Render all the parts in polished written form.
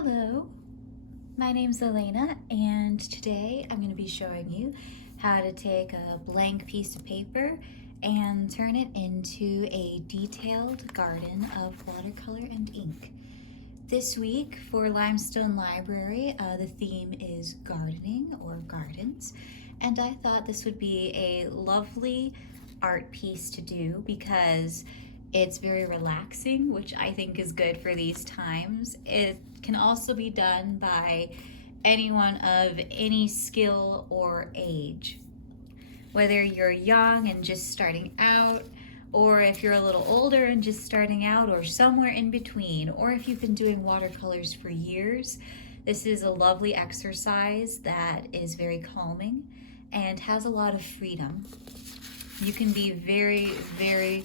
Hello, my name's Ellana, and today I'm going to be showing you how to take a blank piece of paper and turn it into a detailed garden of watercolor and ink. This week for Limestone Library, the theme is gardening or gardens, and I thought this would be a lovely art piece to do because it's very relaxing, which I think is good for these times. It can also be done by anyone of any skill or age. Whether you're young and just starting out, or if you're a little older and just starting out, or somewhere in between, or if you've been doing watercolors for years, this is a lovely exercise that is very calming and has a lot of freedom. You can be very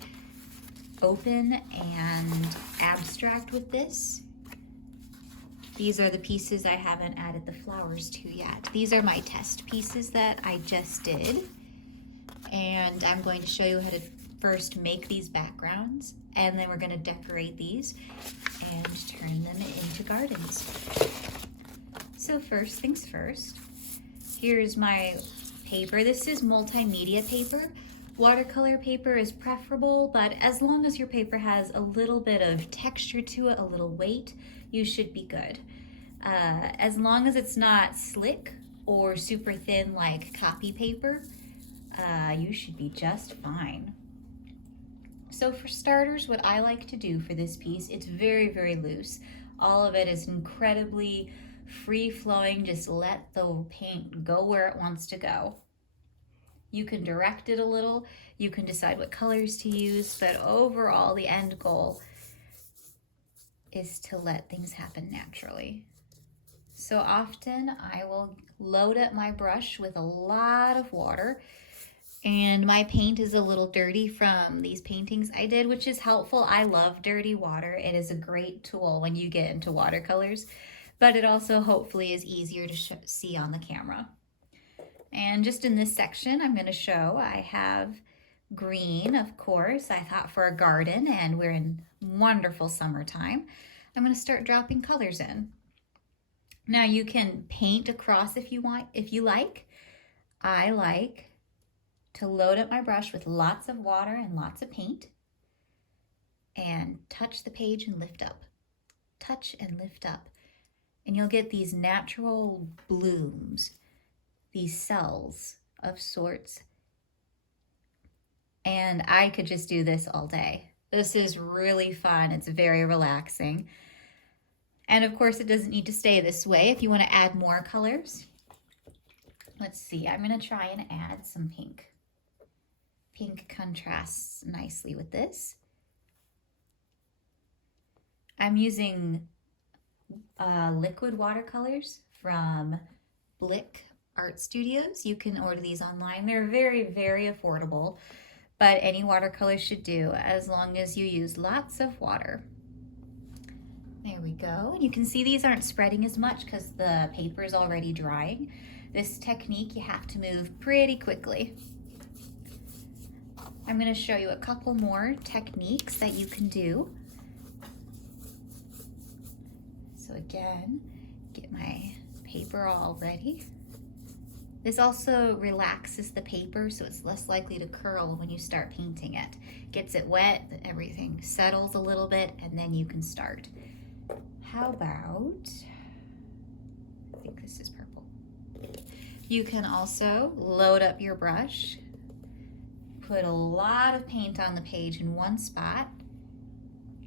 open and abstract with this. These are the pieces I haven't added the flowers to yet. These are my test pieces that I just did. And I'm going to show you how to first make these backgrounds, and then we're going to decorate these and turn them into gardens. So first things first, here's my paper. This is multimedia paper. Watercolor paper is preferable, but as long as your paper has a little bit of texture to it, a little weight, you should be good. As long as it's not slick or super thin like copy paper, you should be just fine. So for starters, what I like to do for this piece, it's very loose. All of it is incredibly free-flowing. Just let the paint go where it wants to go. You can direct it a little, you can decide what colors to use, but overall the end goal is to let things happen naturally. So often I will load up my brush with a lot of water, and my paint is a little dirty from these paintings I did, which is helpful. I love dirty water. It is a great tool when you get into watercolors, but it also hopefully is easier to see on the camera. And just in this section, I'm going to show I have green, of course. I thought for a garden, and we're in wonderful summertime. I'm going to start dropping colors in. Now you can paint across if you want, if you like. I like to load up my brush with lots of water and lots of paint and touch the page and lift up. Touch and lift up. And you'll get these natural blooms, these cells of sorts. And I could just do this all day. This is really fun. It's very relaxing. And of course, it doesn't need to stay this way. If you want to add more colors, let's see, I'm going to try and add some pink. Pink contrasts nicely with this. I'm using liquid watercolors from Blick Art Studios. You can order these online. They're very affordable, but any watercolor should do as long as you use lots of water. There we go. And you can see these aren't spreading as much because the paper is already drying. This technique, you have to move pretty quickly. I'm going to show you a couple more techniques that you can do. So again, get my paper all ready. This also relaxes the paper, so it's less likely to curl when you start painting it. Gets it wet, everything settles a little bit, and then you can start. How about, I think this is purple. You can also load up your brush, put a lot of paint on the page in one spot,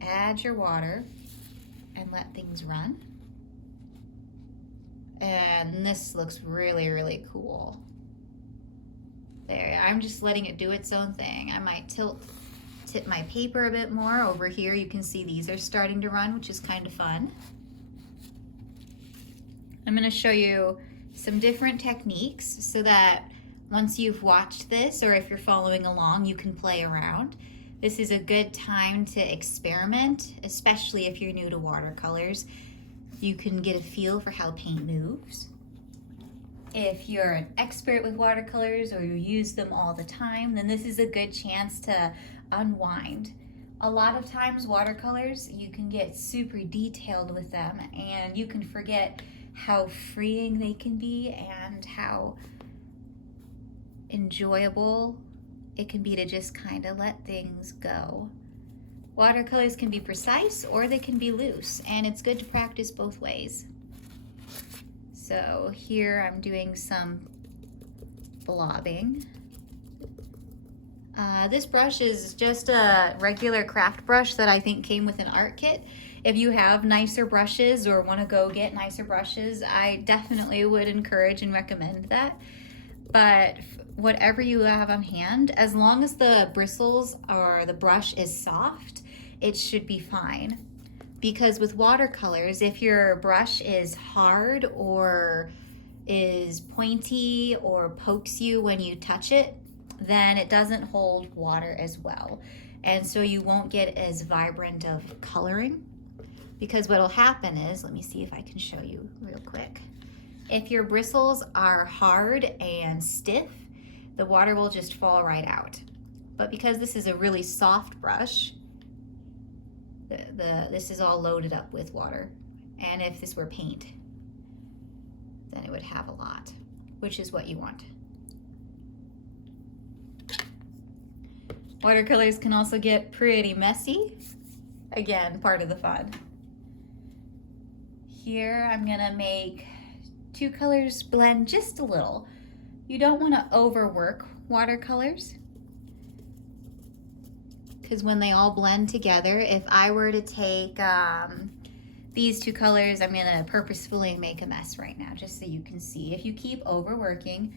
add your water, and let things run. And this looks really cool. There, I'm just letting it do its own thing. I might tip my paper a bit more. Over here you can see these are starting to run, which is kind of fun. I'm going to show you some different techniques so that once you've watched this, or if you're following along, you can play around. This is a good time to experiment, especially if you're new to watercolors. You can get a feel for how paint moves. If you're an expert with watercolors or you use them all the time, then this is a good chance to unwind. A lot of times watercolors, you can get super detailed with them and you can forget how freeing they can be and how enjoyable it can be to just kind of let things go. Watercolors can be precise or they can be loose, and it's good to practice both ways. So here I'm doing some blobbing. This brush is just a regular craft brush that I think came with an art kit. If you have nicer brushes or want to go get nicer brushes, I definitely would encourage and recommend that. But whatever you have on hand, as long as the bristles or the brush is soft, it should be fine. Because with watercolors, if your brush is hard or is pointy or pokes you when you touch it, then it doesn't hold water as well. And so you won't get as vibrant of coloring. Because what'll happen is, let me see if I can show you real quick. If your bristles are hard and stiff, the water will just fall right out. But because this is a really soft brush, this is all loaded up with water. And if this were paint, then it would have a lot, which is what you want. Watercolors can also get pretty messy. Again, part of the fun. Here I'm gonna make two colors blend just a little. You don't want to overwork watercolors, because when they all blend together, if I were to take these two colors, I'm gonna purposefully make a mess right now just so you can see. If you keep overworking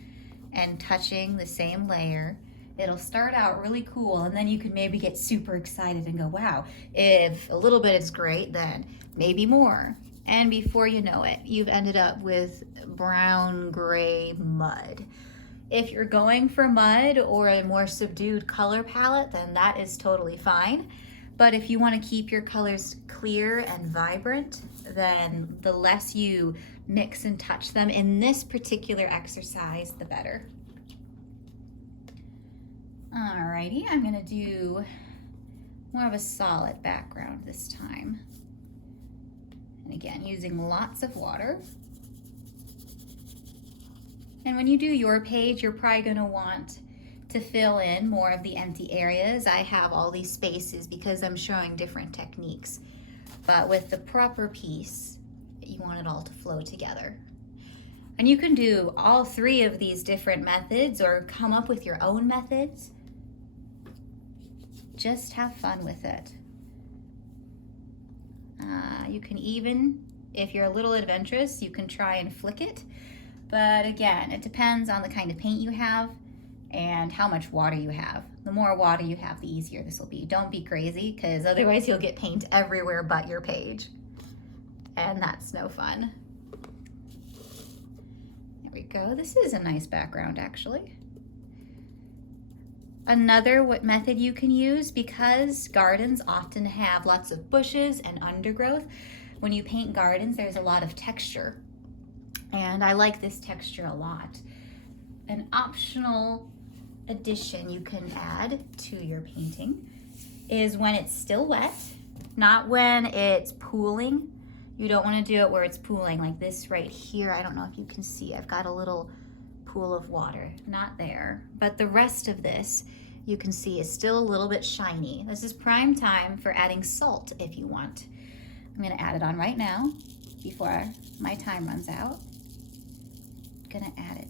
and touching the same layer, it'll start out really cool, and then you can maybe get super excited and go, wow, if a little bit is great, then maybe more. And before you know it, you've ended up with brown gray mud. If you're going for mud or a more subdued color palette, then that is totally fine. But if you want to keep your colors clear and vibrant, then the less you mix and touch them in this particular exercise, the better. Alrighty, I'm gonna do more of a solid background this time. And again, using lots of water. And when you do your page, you're probably gonna want to fill in more of the empty areas. I have all these spaces because I'm showing different techniques. But with the proper piece, you want it all to flow together. And you can do all three of these different methods or come up with your own methods. Just have fun with it. You can even, if you're a little adventurous, you can try and flick it. But again, it depends on the kind of paint you have and how much water you have. The more water you have, the easier this will be. Don't be crazy, because otherwise you'll get paint everywhere but your page. And that's no fun. There we go. This is a nice background, actually. Another method you can use, because gardens often have lots of bushes and undergrowth, when you paint gardens, there's a lot of texture. And I like this texture a lot. An optional addition you can add to your painting is when it's still wet, not when it's pooling. You don't want to do it where it's pooling, like this right here. I don't know if you can see, I've got a little pool of water, not there. But the rest of this, you can see, is still a little bit shiny. This is prime time for adding salt if you want. I'm gonna add it on right now before my time runs out. Gonna add it.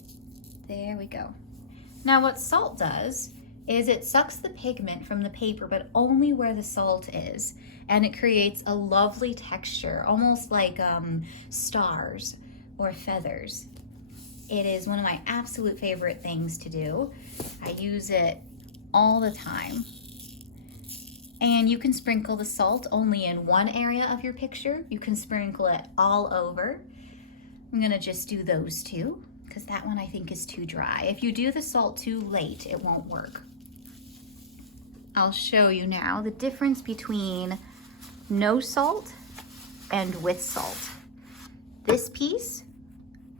There we go. Now what salt does is it sucks the pigment from the paper, but only where the salt is. And it creates a lovely texture, almost like stars or feathers. It is one of my absolute favorite things to do. I use it all the time. And you can sprinkle the salt only in one area of your picture. You can sprinkle it all over. I'm gonna just do those two, because that one I think is too dry. If you do the salt too late, it won't work. I'll show you now the difference between no salt and with salt. This piece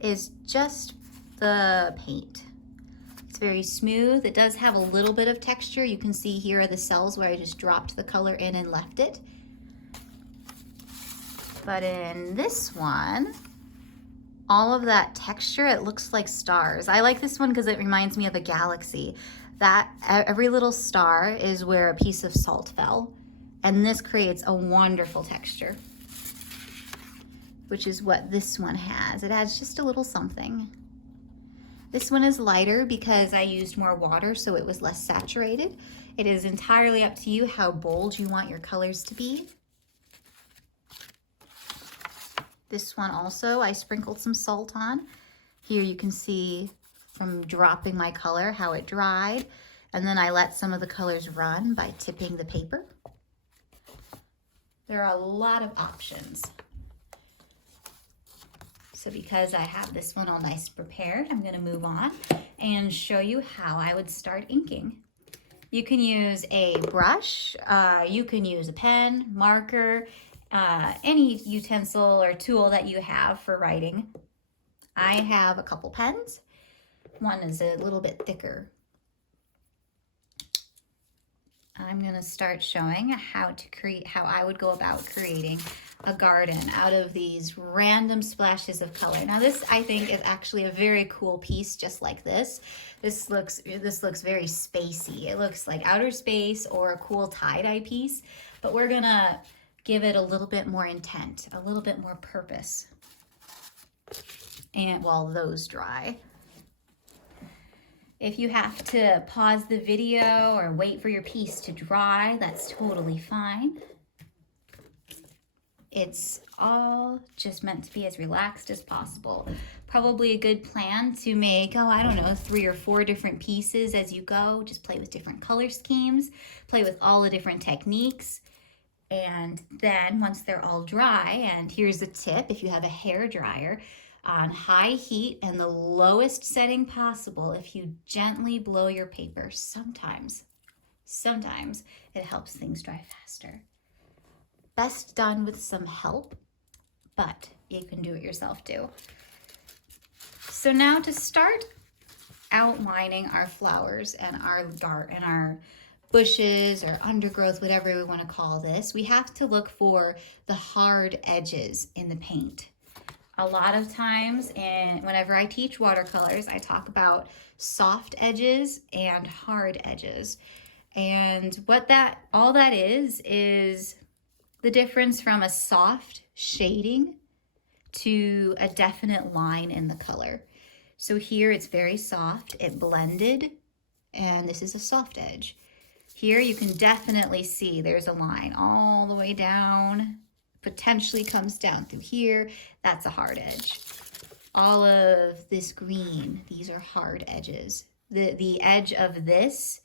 is just the paint. It's very smooth. It does have a little bit of texture. You can see here are the cells where I just dropped the color in and left it. But in this one, all of that texture, it looks like stars. I like this one because it reminds me of a galaxy. That every little star is where a piece of salt fell. And this creates a wonderful texture, which is what this one has. It adds just a little something. This one is lighter because I used more water, so it was less saturated. It is entirely up to you how bold you want your colors to be. This one also, I sprinkled some salt on. Here you can see from dropping my color how it dried. And then I let some of the colors run by tipping the paper. There are a lot of options. So because I have this one all nice prepared, I'm gonna move on and show you how I would start inking. You can use a brush, you can use a pen, marker, any utensil or tool that you have for writing. I have a couple pens. One is a little bit thicker. I'm gonna start showing how I would go about creating a garden out of these random splashes of color. Now this, I think, is actually a very cool piece just like this. This looks very spacey. It looks like outer space or a cool tie-dye piece, but we're gonna give it a little bit more intent, a little bit more purpose. And while those dry. If you have to pause the video or wait for your piece to dry, that's totally fine. It's all just meant to be as relaxed as possible. Probably a good plan to make, I don't know, 3 or 4 different pieces as you go. Just play with different color schemes, play with all the different techniques. And then once they're all dry, and here's a tip, if you have a hair dryer, on high heat and the lowest setting possible, if you gently blow your paper, sometimes it helps things dry faster. Best done with some help, but you can do it yourself too. So now to start outlining our flowers and our bushes or undergrowth, whatever we want to call this, we have to look for the hard edges in the paint. A lot of times, whenever I teach watercolors, I talk about soft edges and hard edges. And what all that is the difference from a soft shading to a definite line in the color. So here it's very soft, it blended, and this is a soft edge. Here you can definitely see there's a line all the way down, potentially comes down through here. That's a hard edge. All of this green, these are hard edges. The edge of this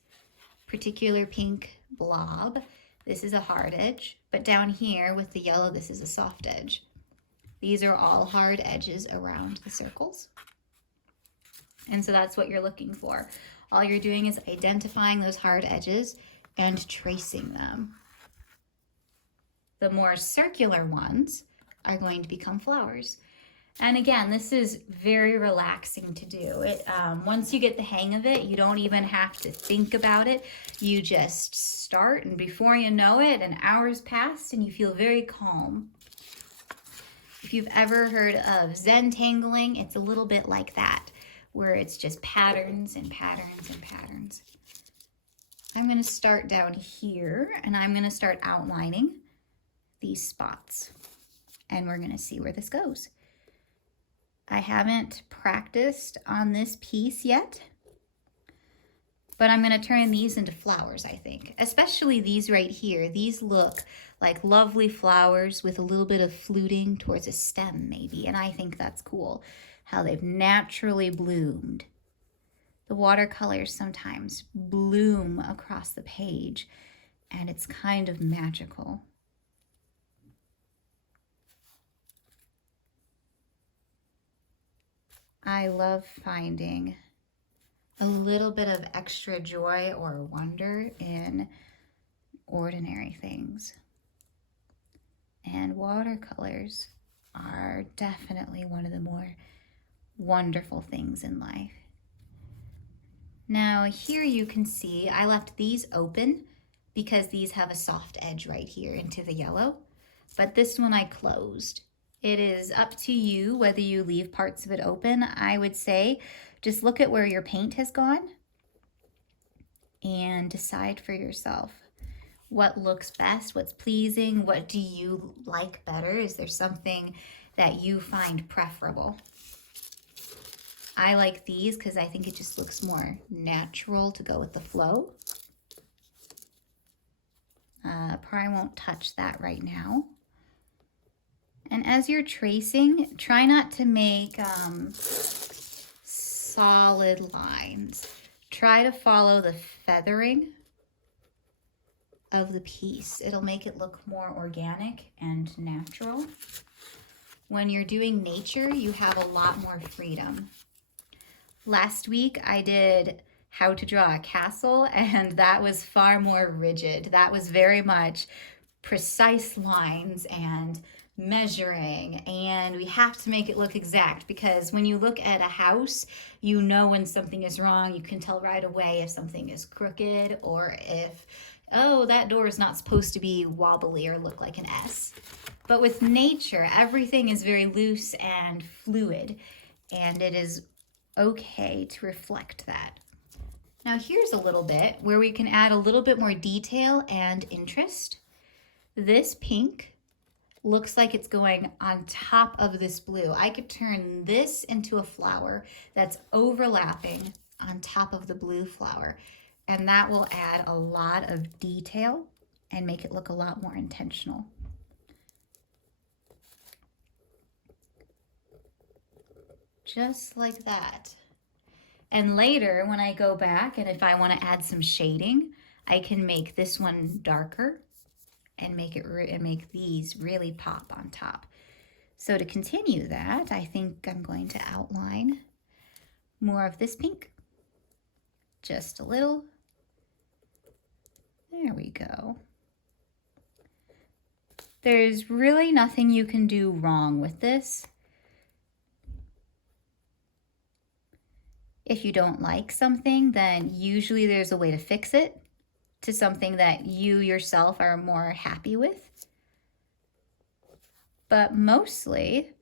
particular pink blob, this is a hard edge, but down here with the yellow, this is a soft edge. These are all hard edges around the circles. And so that's what you're looking for. All you're doing is identifying those hard edges and tracing them. The more circular ones are going to become flowers. And again, this is very relaxing to do. Once you get the hang of it, you don't even have to think about it. You just start, and before you know it, an hour's passed and you feel very calm. If you've ever heard of Zentangling, it's a little bit like that, where it's just patterns and patterns and patterns. I'm going to start down here and I'm going to start outlining these spots, and we're going to see where this goes. I haven't practiced on this piece yet, but I'm going to turn these into flowers, I think. Especially these right here. These look like lovely flowers with a little bit of fluting towards a stem maybe, and I think that's cool, how they've naturally bloomed. The watercolors sometimes bloom across the page, and it's kind of magical. I love finding a little bit of extra joy or wonder in ordinary things. And watercolors are definitely one of the more wonderful things in life. Now here you can see I left these open because these have a soft edge right here into the yellow, but this one I closed. It is up to you whether you leave parts of it open. I would say just look at where your paint has gone and decide for yourself what looks best, what's pleasing, what do you like better? Is there something that you find preferable? I like these because I think it just looks more natural to go with the flow. Probably won't touch that right now. And as you're tracing, try not to make solid lines. Try to follow the feathering of the piece. It'll make it look more organic and natural. When you're doing nature, you have a lot more freedom. Last week I did how to draw a castle, and that was far more rigid. That was very much precise lines and measuring, and we have to make it look exact because when you look at a house, you know when something is wrong. You can tell right away if something is crooked or if, oh, that door is not supposed to be wobbly or look like an S. But with nature, everything is very loose and fluid, and it is okay to reflect that. Now here's a little bit where we can add a little bit more detail and interest. This pink looks like it's going on top of this blue. I could turn this into a flower that's overlapping on top of the blue flower, and that will add a lot of detail and make it look a lot more intentional. Just like that. And later when I go back and if I want to add some shading, I can make this one darker and make these really pop on top. So to continue that, I think I'm going to outline more of this pink. Just a little. There we go. There's really nothing you can do wrong with this. If you don't like something, then usually there's a way to fix it to something that you yourself are more happy with. But mostly,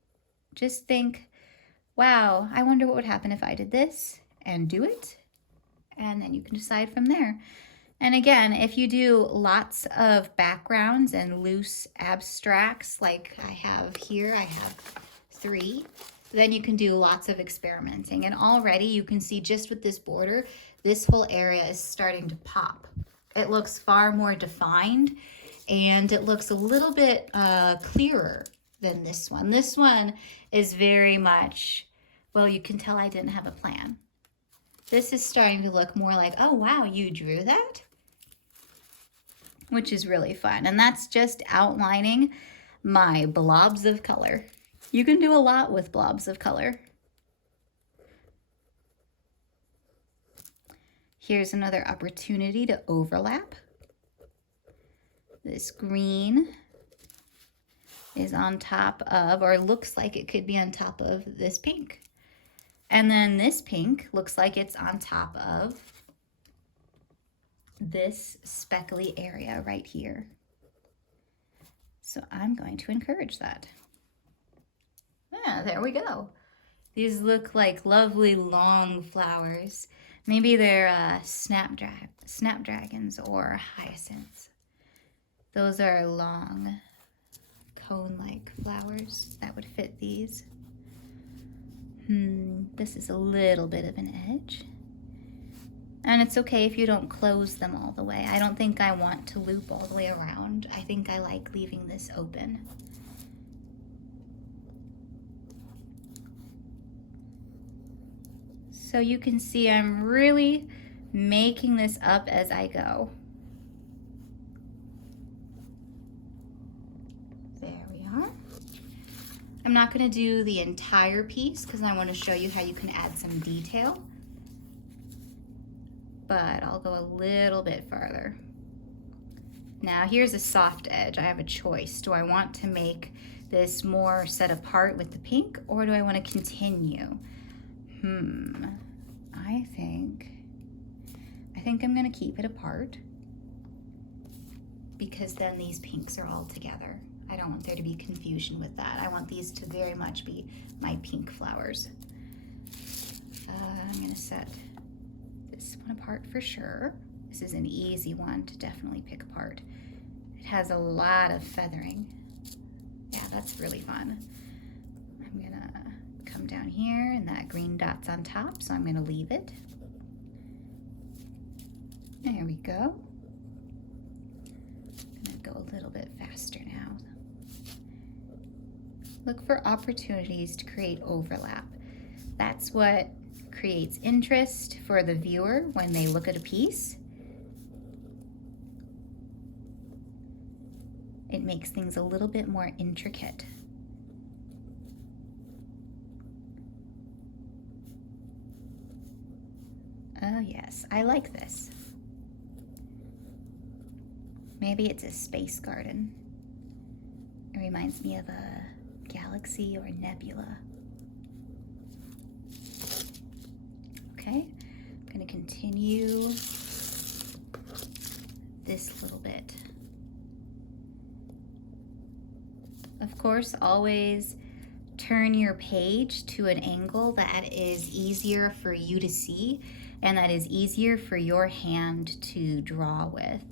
just think, wow, I wonder what would happen if I did this, and do it. And then you can decide from there. And again, if you do lots of backgrounds and loose abstracts like I have here, I have 3, then you can do lots of experimenting. And already you can see just with this border, this whole area is starting to pop. It looks far more defined and it looks a little bit clearer than this one. This one is very much, well, you can tell I didn't have a plan. This is starting to look more like, oh wow, you drew that? Which is really fun. And that's just outlining my blobs of color. You can do a lot with blobs of color. Here's another opportunity to overlap. This green is on top of, or looks like it could be on top of this pink. And then this pink looks like it's on top of this speckly area right here. So I'm going to encourage that. Yeah, there we go. These look like lovely long flowers. Maybe they're snapdragons or hyacinths. Those are long cone-like flowers that would fit these. This is a little bit of an edge. And it's okay if you don't close them all the way. I don't think I want to loop all the way around. I think I like leaving this open. So you can see I'm really making this up as I go. There we are. I'm not going to do the entire piece because I want to show you how you can add some detail. But I'll go a little bit farther. Now here's a soft edge. I have a choice. Do I want to make this more set apart with the pink, or do I want to continue? I think think I'm gonna keep it apart because then these pinks are all together. I don't want there to be confusion with that. I want these to very much be my pink flowers. I'm gonna set this one apart for sure. This is an easy one to definitely pick apart. It has a lot of feathering. Yeah, that's really fun. I'm gonna come down here and that green dot's on top, so I'm gonna leave it. There we go. I'm gonna go a little bit faster now. Look for opportunities to create overlap. That's what creates interest for the viewer when they look at a piece. It makes things a little bit more intricate. Oh yes, I like this. Maybe it's a space garden. It reminds me of a galaxy or nebula. Okay, I'm gonna continue this little bit. Of course, always turn your page to an angle that is easier for you to see and that is easier for your hand to draw with.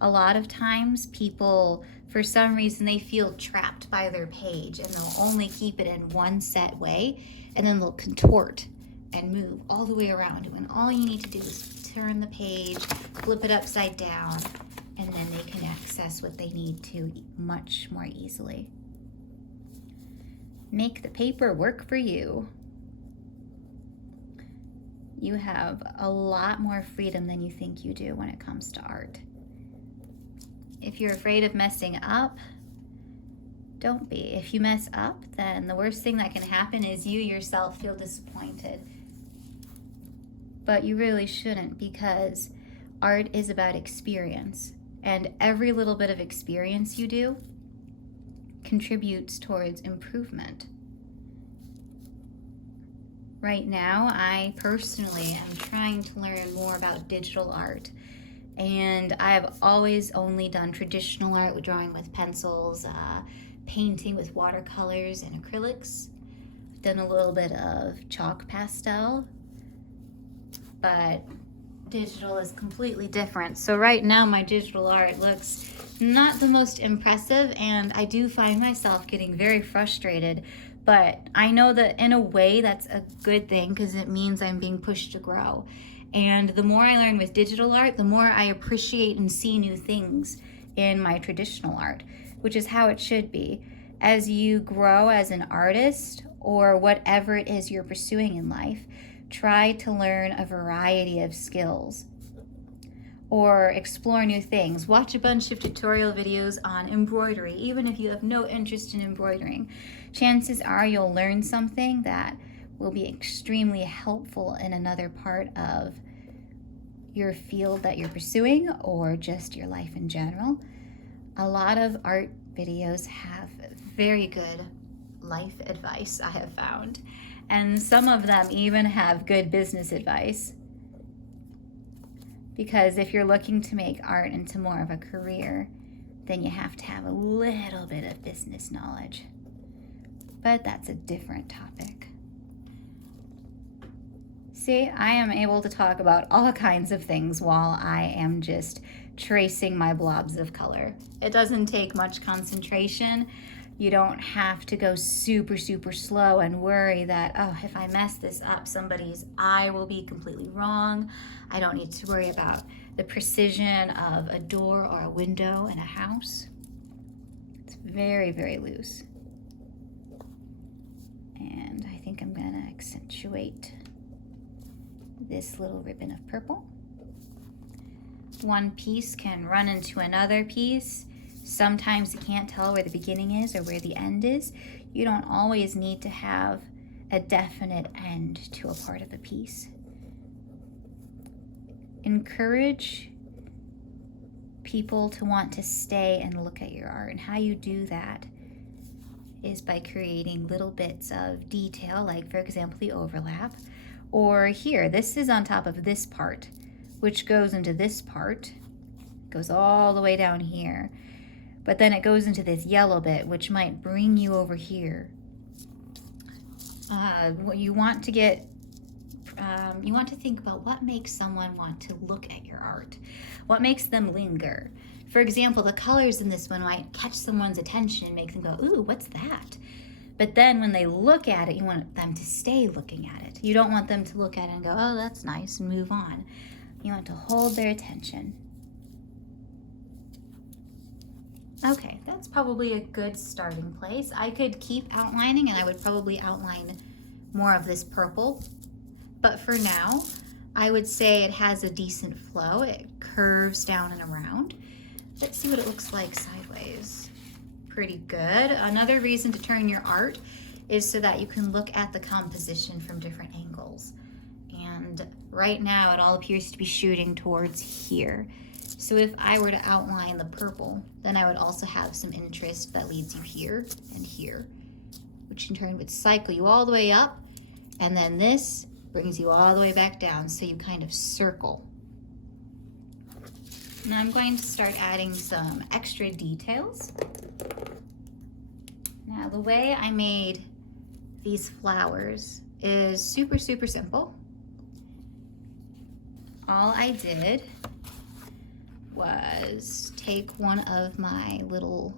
A lot of times people, for some reason, they feel trapped by their page and they'll only keep it in one set way and then they'll contort and move all the way around. When all you need to do is turn the page, flip it upside down, and then they can access what they need to much more easily. Make the paper work for you. You have a lot more freedom than you think you do when it comes to art. If you're afraid of messing up, don't be. If you mess up, then the worst thing that can happen is you yourself feel disappointed. But you really shouldn't, because art is about experience, and every little bit of experience you do contributes towards improvement. Right now, I personally am trying to learn more about digital art, and I have always only done traditional art with drawing with pencils, painting with watercolors and acrylics. I've done a little bit of chalk pastel, but digital is completely different. So right now my digital art looks not the most impressive, and I do find myself getting very frustrated, but I know that in a way that's a good thing because it means I'm being pushed to grow. And the more I learn with digital art, the more I appreciate and see new things in my traditional art, which is how it should be. As you grow as an artist or whatever it is you're pursuing in life, try to learn a variety of skills or explore new things. Watch a bunch of tutorial videos on embroidery, even if you have no interest in embroidering. Chances are you'll learn something that will be extremely helpful in another part of your field that you're pursuing or just your life in general. A lot of art videos have very good life advice, I have found, and some of them even have good business advice. Because if you're looking to make art into more of a career, then you have to have a little bit of business knowledge. But that's a different topic. See, I am able to talk about all kinds of things while I am just tracing my blobs of color. It doesn't take much concentration. You don't have to go super, super slow and worry that, oh, if I mess this up, somebody's eye will be completely wrong. I don't need to worry about the precision of a door or a window in a house. It's very, very loose. And I think I'm gonna accentuate this little ribbon of purple. One piece can run into another piece. Sometimes you can't tell where the beginning is or where the end is. You don't always need to have a definite end to a part of a piece. Encourage people to want to stay and look at your art, and how you do that is by creating little bits of detail, like for example the overlap, or here, this is on top of this part, which goes into this part, goes all the way down here. But then it goes into this yellow bit, which might bring you over here. You want to get, you want to think about what makes someone want to look at your art. What makes them linger? For example, the colors in this one might catch someone's attention and make them go, ooh, what's that? But then when they look at it, you want them to stay looking at it. You don't want them to look at it and go, oh, that's nice, and move on. You want to hold their attention. Okay, that's probably a good starting place. I could keep outlining, and I would probably outline more of this purple. But for now, I would say it has a decent flow. It curves down and around. Let's see what it looks like sideways. Pretty good. Another reason to turn your art is so that you can look at the composition from different angles. And right now it all appears to be shooting towards here. So if I were to outline the purple, then I would also have some interest that leads you here and here, which in turn would cycle you all the way up, and then this brings you all the way back down, so you kind of circle. Now I'm going to start adding some extra details. Now the way I made these flowers is super, super simple. All I did was take one of my little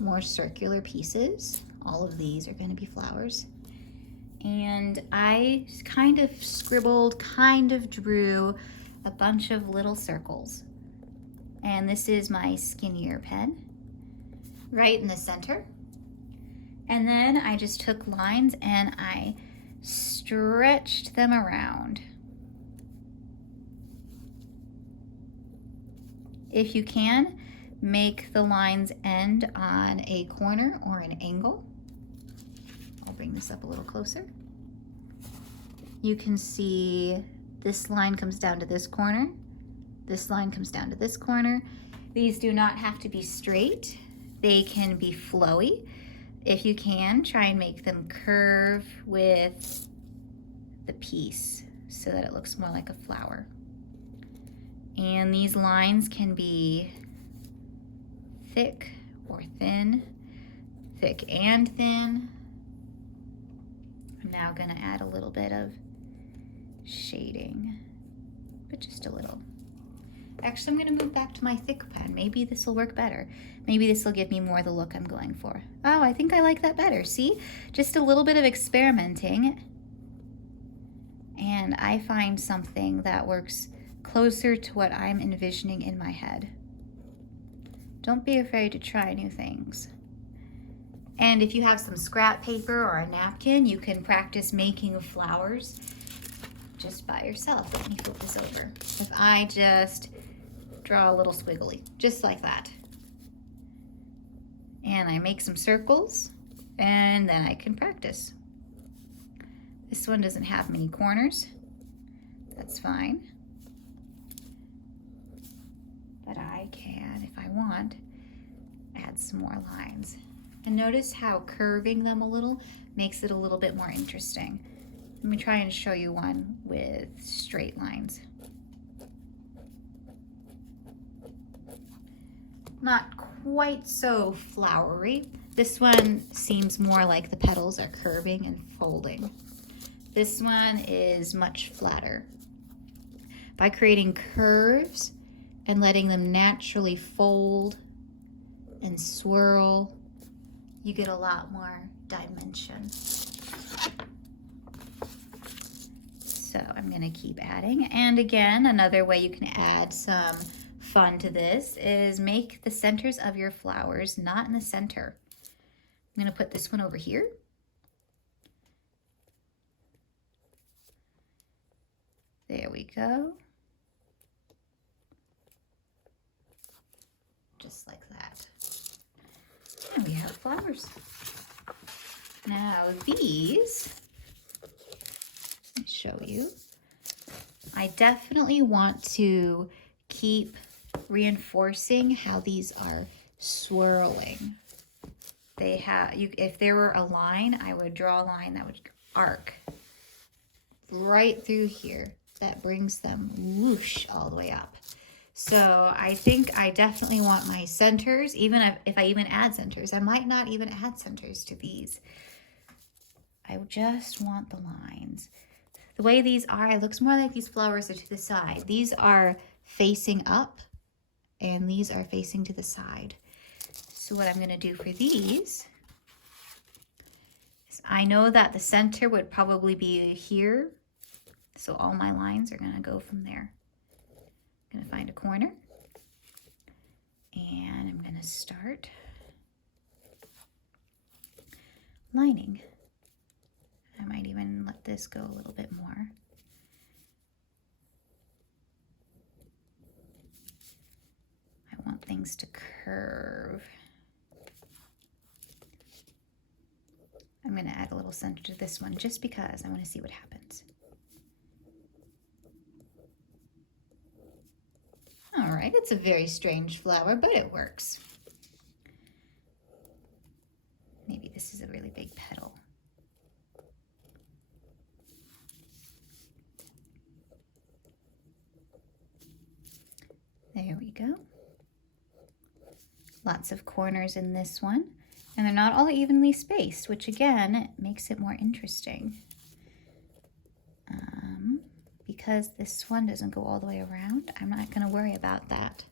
more circular pieces. All of these are going to be flowers. And I kind of scribbled, kind of drew a bunch of little circles. And this is my skinnier pen, right in the center. And then I just took lines and I stretched them around. If you can, make the lines end on a corner or an angle. I'll bring this up a little closer. You can see this line comes down to this corner. This line comes down to this corner. These do not have to be straight. They can be flowy. If you can, try and make them curve with the piece so that it looks more like a flower. And these lines can be thick or thin, thick and thin. I'm now gonna add a little bit of shading, but just a little. Actually, I'm gonna move back to my thick pen. Maybe this will work better. Maybe this will give me more the look I'm going for. Oh, I think I like that better. See, just a little bit of experimenting, and I find something that works closer to what I'm envisioning in my head. Don't be afraid to try new things. And if you have some scrap paper or a napkin, you can practice making flowers just by yourself. Let me flip this over. If I just draw a little squiggly, just like that. And I make some circles, and then I can practice. This one doesn't have many corners. That's fine. But I can, if I want, add some more lines. And notice how curving them a little makes it a little bit more interesting. Let me try and show you one with straight lines. Not quite so flowery. This one seems more like the petals are curving and folding. This one is much flatter. By creating curves and letting them naturally fold and swirl, you get a lot more dimension. So I'm gonna keep adding. And again, another way you can add some fun to this is make the centers of your flowers not in the center. I'm gonna put this one over here. There we go. Just like that. And we have flowers. Now these, let me show you. I definitely want to keep reinforcing how these are swirling. They have, if there were a line, I would draw a line that would arc right through here. that brings them whoosh all the way up. So I think I definitely want my centers, even if I even add centers. I might not even add centers to these. I just want the lines. The way these are, it looks more like these flowers are to the side. These are facing up and these are facing to the side. So what I'm going to do for these is, I know that the center would probably be here. So all my lines are going to go from there. I'm going to find a corner and I'm going to start lining. I might even let this go a little bit more. I want things to curve. I'm going to add a little center to this one just because I want to see what happens. All right, it's a very strange flower, but it works. Maybe this is a really big petal. There we go. Lots of corners in this one, and they're not all evenly spaced, which again makes it more interesting. Because this one doesn't go all the way around, I'm not going to worry about that.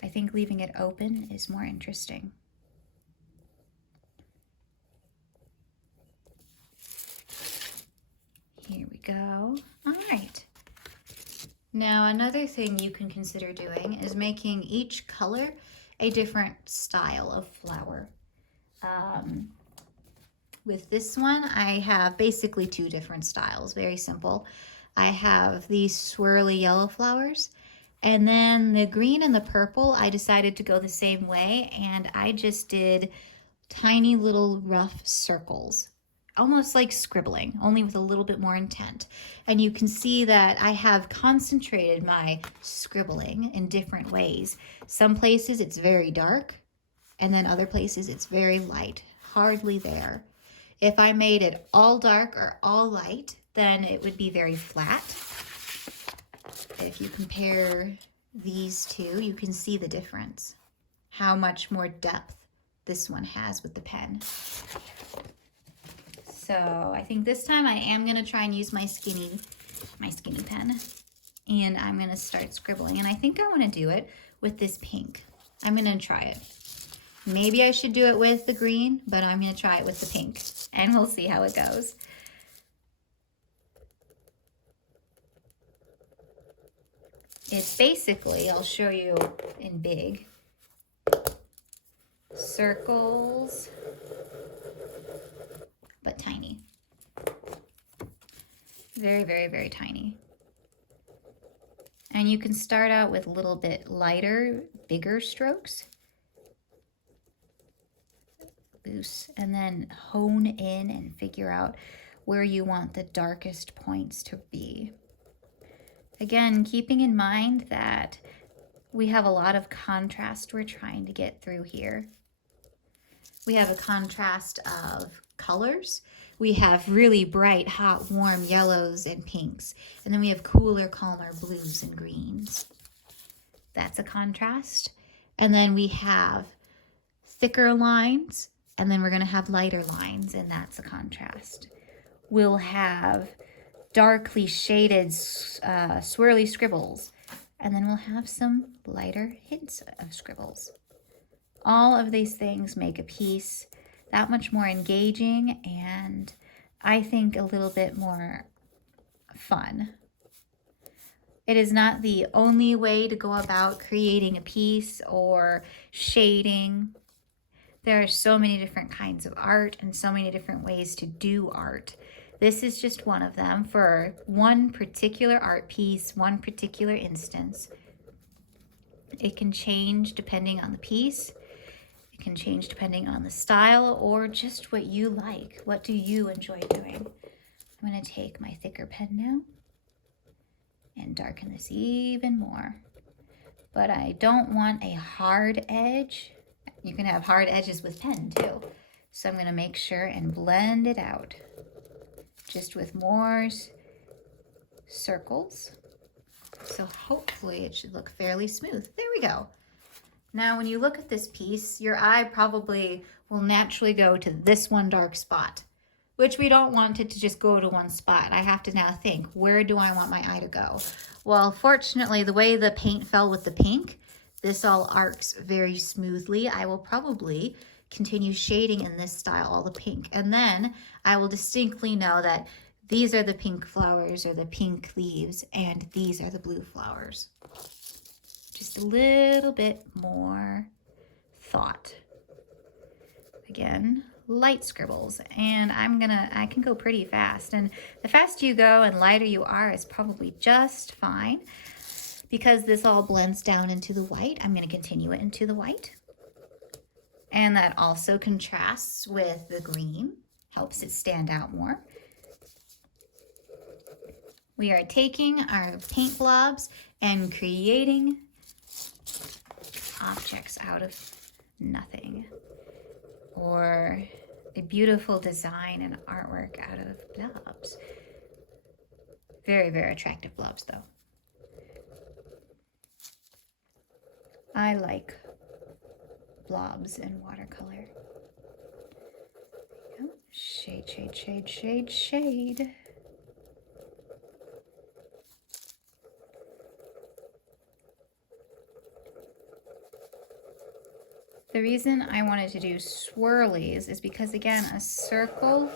I think leaving it open is more interesting. Here we go. All right. Now another thing you can consider doing is making each color a different style of flower. With this one, I have basically two different styles, very simple. I have these swirly yellow flowers, and then the green and the purple, I decided to go the same way, and I just did tiny little rough circles, almost like scribbling, only with a little bit more intent. And you can see that I have concentrated my scribbling in different ways. Some places it's very dark, and then other places it's very light, hardly there. If I made it all dark or all light, then it would be very flat. If you compare these two, you can see the difference, how much more depth this one has with the pen. So I think this time I am going to try and use my skinny pen, and I'm going to start scribbling. And I think I want to do it with this pink. I'm going to try it. Maybe I should do it with the green, but I'm going to try it with the pink, and we'll see how it goes. It's basically, I'll show you in big, circles, but tiny. Very, very, very tiny. And you can start out with a little bit lighter, bigger strokes. Loose, and then hone in and figure out where you want the darkest points to be. Again, keeping in mind that we have a lot of contrast we're trying to get through here. We have a contrast of colors. We have really bright, hot, warm yellows and pinks. And then we have cooler, calmer blues and greens. That's a contrast. And then we have thicker lines, and then we're going to have lighter lines, and that's a contrast. We'll have darkly shaded swirly scribbles, and then we'll have some lighter hints of scribbles. All of these things make a piece that much more engaging, and I think a little bit more fun. It is not the only way to go about creating a piece or shading. There are so many different kinds of art and so many different ways to do art. This is just one of them for one particular art piece, one particular instance. It can change depending on the piece. It can change depending on the style or just what you like. What do you enjoy doing? I'm going to take my thicker pen now and darken this even more. But I don't want a hard edge. You can have hard edges with pen too. So I'm going to make sure and blend it out just with more circles. So hopefully it should look fairly smooth. There we go. Now when you look at this piece, your eye probably will naturally go to this one dark spot, which we don't want it to just go to one spot. I have to now think, where do I want my eye to go? Well, fortunately, the way the paint fell with the pink, this all arcs very smoothly. I will probably continue shading in this style, all the pink. And then I will distinctly know that these are the pink flowers or the pink leaves, and these are the blue flowers. Just a little bit more thought. Again, light scribbles, and I can go pretty fast. And the faster you go and lighter you are is probably just fine. Because this all blends down into the white, I'm gonna continue it into the white. And that also contrasts with the green, helps it stand out more. We are taking our paint blobs and creating objects out of nothing, or a beautiful design and artwork out of blobs. Very, very attractive blobs though. I like blobs in watercolor. Shade, shade, shade, shade, shade. The reason I wanted to do swirlies is because, again, a circle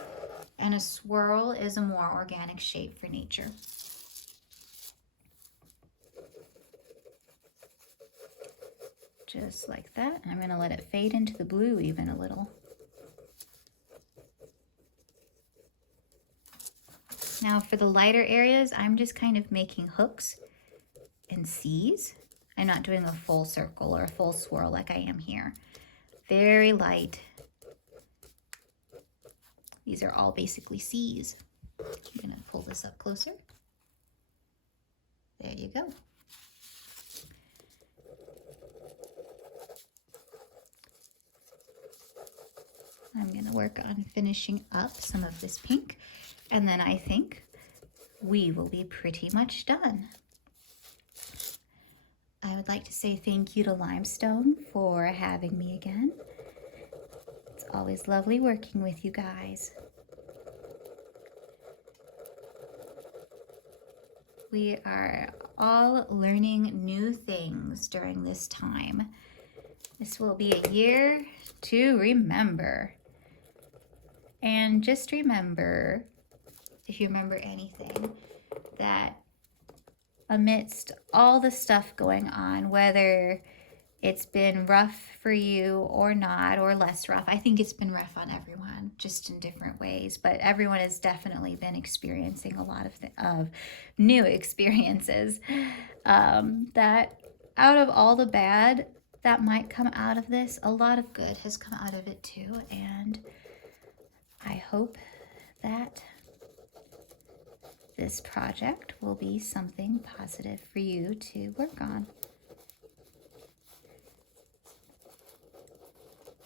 and a swirl is a more organic shape for nature. Just like that. I'm going to let it fade into the blue even a little. Now for the lighter areas, I'm just kind of making hooks and C's. I'm not doing a full circle or a full swirl like I am here. Very light. These are all basically C's. I'm going to pull this up closer. There you go. I'm going to work on finishing up some of this pink, and then I think we will be pretty much done. I would like to say thank you to Limestone for having me again. It's always lovely working with you guys. We are all learning new things during this time. This will be a year to remember. And just remember, if you remember anything, that amidst all the stuff going on, whether it's been rough for you or not, or less rough, I think it's been rough on everyone, just in different ways, but everyone has definitely been experiencing a lot of new experiences, that out of all the bad that might come out of this, a lot of good has come out of it too, and I hope that this project will be something positive for you to work on.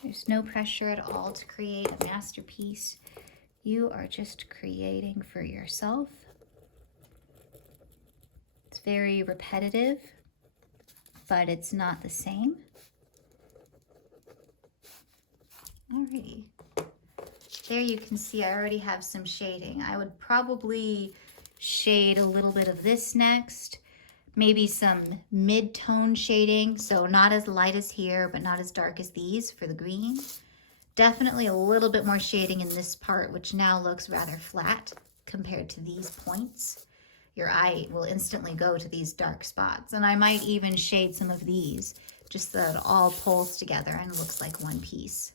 There's no pressure at all to create a masterpiece. You are just creating for yourself. It's very repetitive, but it's not the same. Alrighty. There you can see I already have some shading. I would probably shade a little bit of this next, maybe some mid-tone shading, so not as light as here, but not as dark as these for the green. Definitely a little bit more shading in this part, which now looks rather flat compared to these points. Your eye will instantly go to these dark spots, and I might even shade some of these just so that it all pulls together and looks like one piece.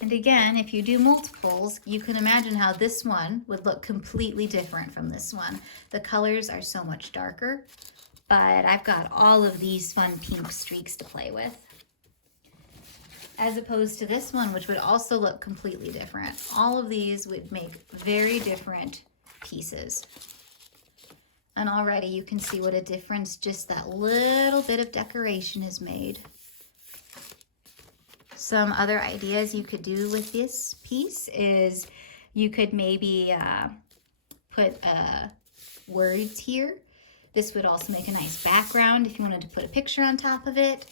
And again, if you do multiples, you can imagine how this one would look completely different from this one. The colors are so much darker, but I've got all of these fun pink streaks to play with. As opposed to this one, which would also look completely different. All of these would make very different pieces. And already you can see what a difference just that little bit of decoration has made. Some other ideas you could do with this piece is you could maybe put words here. This would also make a nice background if you wanted to put a picture on top of it.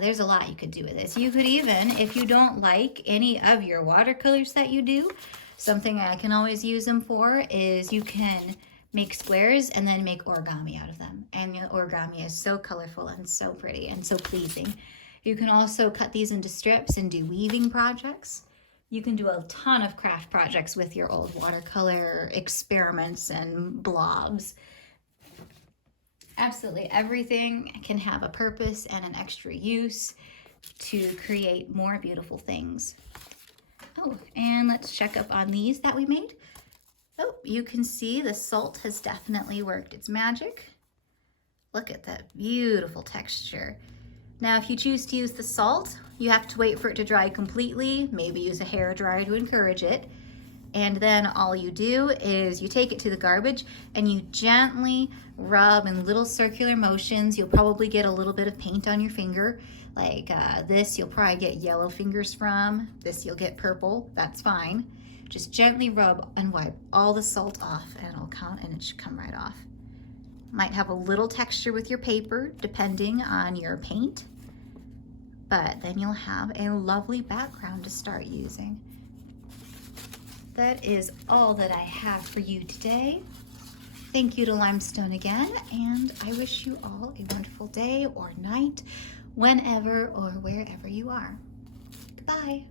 There's a lot you could do with this. You could even, if you don't like any of your watercolors that you do, something I can always use them for is you can make squares and then make origami out of them. And the origami is so colorful and so pretty and so pleasing. You can also cut these into strips and do weaving projects. You can do a ton of craft projects with your old watercolor experiments and blobs. Absolutely everything can have a purpose and an extra use to create more beautiful things. Oh, and let's check up on these that we made. Oh, you can see the salt has definitely worked its magic. Look at that beautiful texture. Now, if you choose to use the salt, you have to wait for it to dry completely, maybe use a hair dryer to encourage it. And then all you do is you take it to the garbage and you gently rub in little circular motions. You'll probably get a little bit of paint on your finger. Like this, you'll probably get yellow fingers from. This, you'll get purple. That's fine. Just gently rub and wipe all the salt off and it'll come and it should come right off. Might have a little texture with your paper depending on your paint, but then you'll have a lovely background to start using. That is all that I have for you today. Thank you to Limestone again, and I wish you all a wonderful day or night, whenever or wherever you are. Goodbye.